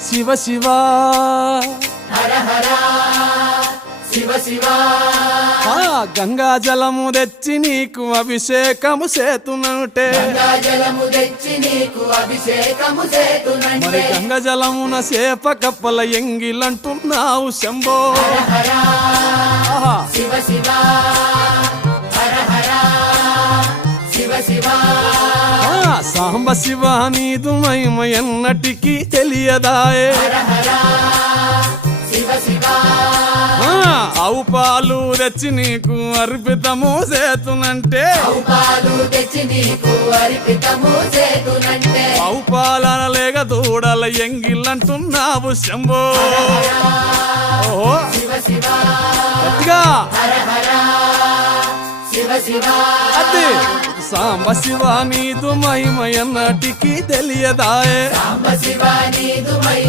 శివ శివ హర హర శివ శివ గంగా జలము తెచ్చి నీకు అభిషేకము చేతునంటే గంగా జలము తెచ్చి నీకు అభిషేకము మరి చేతునంటే గంగ జలమున సేప కప్పల ఎంగిలంటున్నావు శంభో హర ఆహా. శివ శివ హర హర శివ శివ సాంబ శివ నీదు మహిమ ఎన్నటికీ తెలియదాయే హర హర శివ శివ ఆవు పాలు తెచ్చి నీకు అర్పితము చేతునంటే పాలు తెచ్చి నీకు అర్పితము చేతునంటే ఆవు పాలన లేక దూడల ఎంగిలంటున్నావు శంభో ఓహో శివ శివ గట్టిగా హర హర శివ శివ అది సాంబ శివ నీదు మహిమ ఎన్నటికీ తెలియదాయే సాంబ శివ నీదు మై